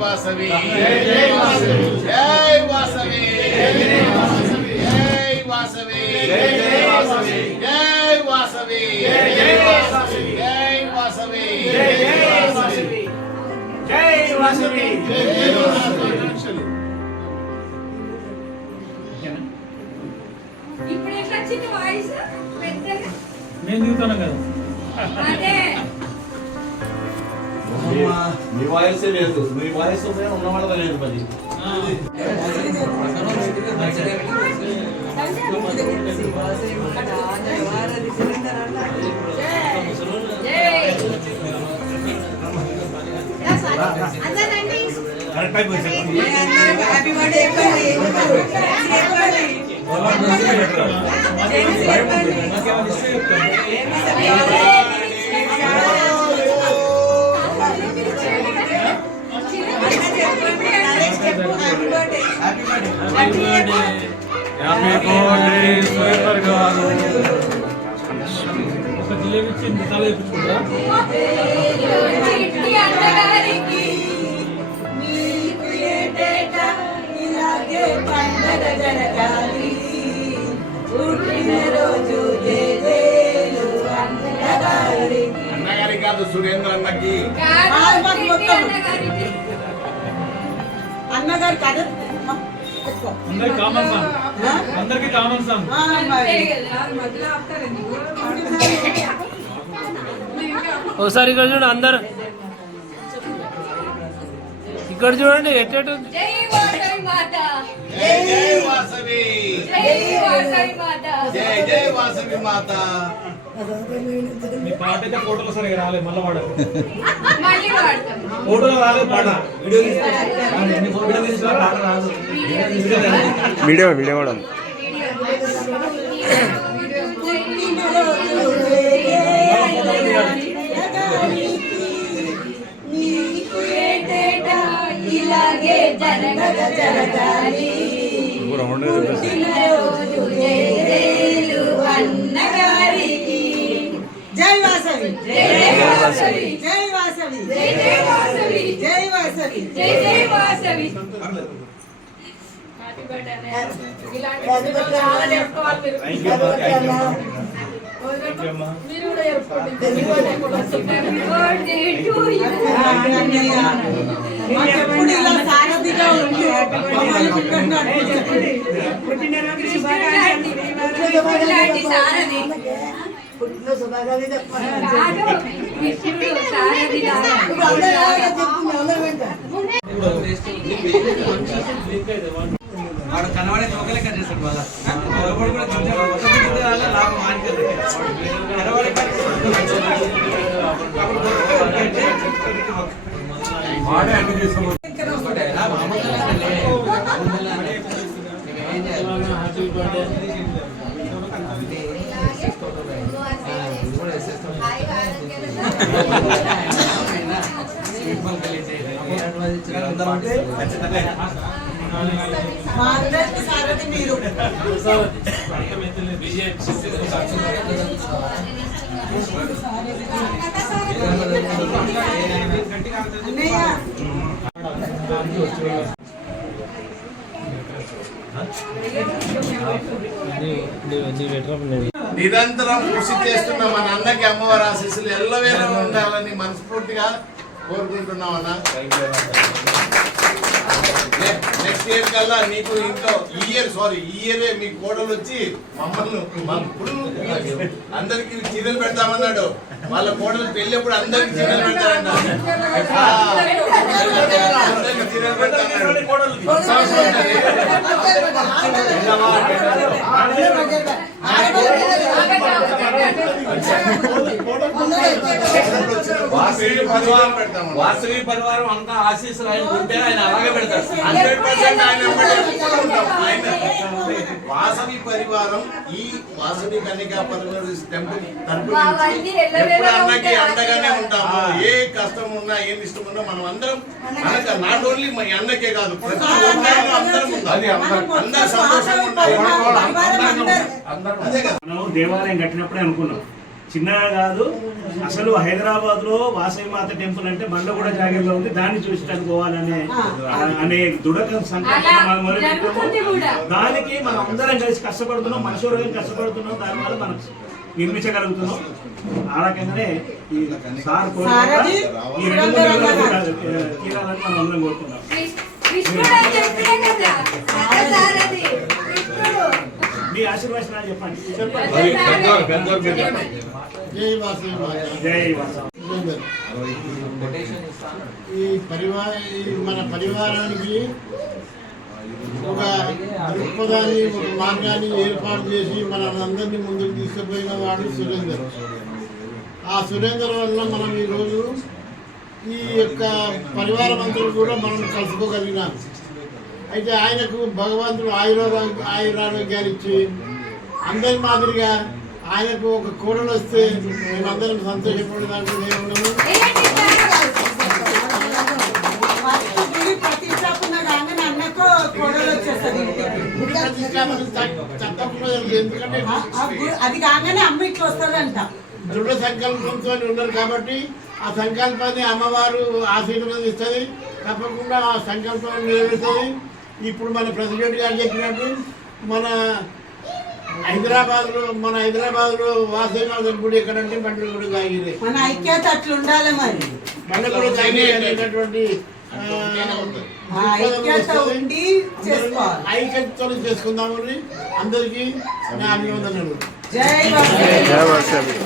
వాసవి జై వాసవి జై వాసవి జై వాసవి జై వాసవి జై వాసవి జై వాసవి జై వాసవి జై వాసవి జై వాసవి జై వాసవి. ఇప్పుడు ఎట్లా వచ్చింది వాయిస్ పెద్దగా? నేను దిగుతాను కదా. అదే మీ వాయిస్ లేదు, మీ వాయిస్ ఉన్న వాళ్ళ లేదు. మరి హ్యాపీ బర్త్డే సూపర్ గా ఒక జిలేబీ ఇచ్చి మిసాలు వేయించుకుంటా. అన్నగారికి కాదు, సురేంద్ర అన్నకి. అన్నగారికి అదే అందరికి కామన్ సాంగ్, అందరికి కామన్ సాంగ్. ఒకసారి ఇక్కడ చూడండి, అందరు ఇక్కడ చూడండి ఎట్టేటు. జై వాసవి మాత, జై జై వాసవి, జై వాసవి మాత, జై జై వాసవి మాత. మీ పాట అయితే ఫోటోలో సరిగా రాలేదు, మళ్ళీ వాడదు. మళ్ళీ వాడతాం. ఫోటోలో రాలేదు పాట, వీడియో వీడియో కూడా ఉంది. ఇలాగే జరగాలి పుట్టినరోజు జయలు అన్నగారికి. జై వాసవి జై వాసవి, జై వాసవి జై జై వాసవి, జై వాసవి జై జై వాసవి. Happy birthday. ఇలాంటి చాలా చెప్పుకోవాలి మీరు. మీరు కూడా చెప్పుకోండి. Happy birthday to you. ఎప్పుడు ఇలా సారథిగా ఉండి ఇలాంటి సారథి కాదు, కృష్ణుడు సారథి వాడు కనబడే తోకలే కట్ చేస్తాడు బాగా. లాభం ఆనికలు కనబడే వాడే అన్ని చేస్తాము. మా అందరికి సారథి మీరు. నిరంతరం కృషి చేస్తున్న మన అన్నకి అమ్మవారి ఆశీస్సులు ఎల్లవేళ ఉండాలని మనస్ఫూర్తిగా కోరుకుంటున్నాం అన్న. నెక్స్ట్ ఇయర్ కల్లా నీకు ఇంట్లో ఈ ఇయరే మీ కోడలు వచ్చి మమ్మల్ని అందరికి చీరలు పెడతామన్నాడు. వాళ్ళ కోడలు పెళ్ళప్పుడు అందరికి చీరలు పెడతారంట. అందరికి చీరలు పెడతామన్నాడు. పరివారం పెడతాము. వాసవి పరివారం అంతా ఆశీస్సులు ఆయన ఉంటే ఆయన అలాగే పెడతారు. 100% ఆయన వెంబడి ఎప్పుడు ఉంటాం. ఆయన వాసవి పరివారం ఈ వాసవి కన్యకా పరివారం టెంపుల్ తరపు నుంచి ఎప్పుడు అన్నకి అండగానే ఉంటాము. ఏ కష్టం ఉన్నా ఏ ఇష్టం ఉన్నా మనం అందరం అనగా నాట్ ఓన్లీ మన అన్నకే కాదు ప్రతి ఒక్కరు అందరం ఉంటాం. అది అందరూ సంతోషంగా ఉండాలి. అందరూ అదే కదా. మనం దేవాలయం కట్టినప్పుడే అనుకున్నాం, చిన్నగా కాదు అసలు హైదరాబాద్ లో వాసవి మాత టెంపుల్ అంటే బండగూడ జాగిర్లో ఉంది, దాన్ని చూసి పోవాలనే అనే దృఢ సంకల్పం మనం మొదలుపెట్టాము. దానికి మనం అందరం కలిసి కష్టపడుతున్నాం, మనసువర్గం కష్టపడుతున్నాం, దానివల్ల మనం నిర్మించగలుగుతున్నాం. ఆ రకంగానే ఈ సార్ సారథి ఈ 2 నెలలు తీరాలని మనం అందరం కోరుతున్నాం. మీ ఆశీర్వచనాలు చెప్పండి. అది పెద్దవారు పెట్టండి. జై వాసవి మాత. జై వాసవి. మన పరివారానికి ఒక దృక్పథాన్ని ఒక మార్గాన్ని ఏర్పాటు చేసి మనందరినీ ముందుకు తీసుకుపోయిన వాడు సురేందర్. ఆ సురేందర్ వల్ల మనం ఈరోజు ఈ యొక్క పరివారం అంతా కూడా మనం కలుసుకోగలిగినాం. అయితే ఆయనకు భగవంతుడు ఆయురారోగ్యాలు ఇచ్చి అందరి మాదిరిగా ఆయనకు ఒక కోడలు వస్తే మేమందరం సంతోషపడేదానికి ఉన్నాము. గుడి ప్రతిష్టాపన కాగానే అన్నకు కోడలు వచ్చేస్తుంది ఇంటికి. గుడి ప్రతిష్టాపన తప్పకుండా ఎందుకంటే అది కాగానే అమ్మ ఇట్లా వస్తుందంట. దృఢ సంకల్పంతో ఉన్నారు కాబట్టి ఆ సంకల్పాన్ని అమ్మవారు ఆశీర్వదిస్తుంది. తప్పకుండా ఆ సంకల్పాన్ని నెరవేరుస్తుంది. ఇప్పుడు మన ప్రెసిడెంట్ గారు చెప్పినట్టు మన హైదరాబాద్లో వాసవి గుడి ఎక్కడంటే బండ్లగూడ జాగిరి. మన ఐక్యత అట్లా ఉండాలి మరి. బండ్లగూడ జాగిరి అనేటటువంటి ఐక్యత ఉండి చేసుకోవాలి. ఐక్యతతో చేసుకుందామని అందరికీ నా అభినందనలు. జై వాసవి.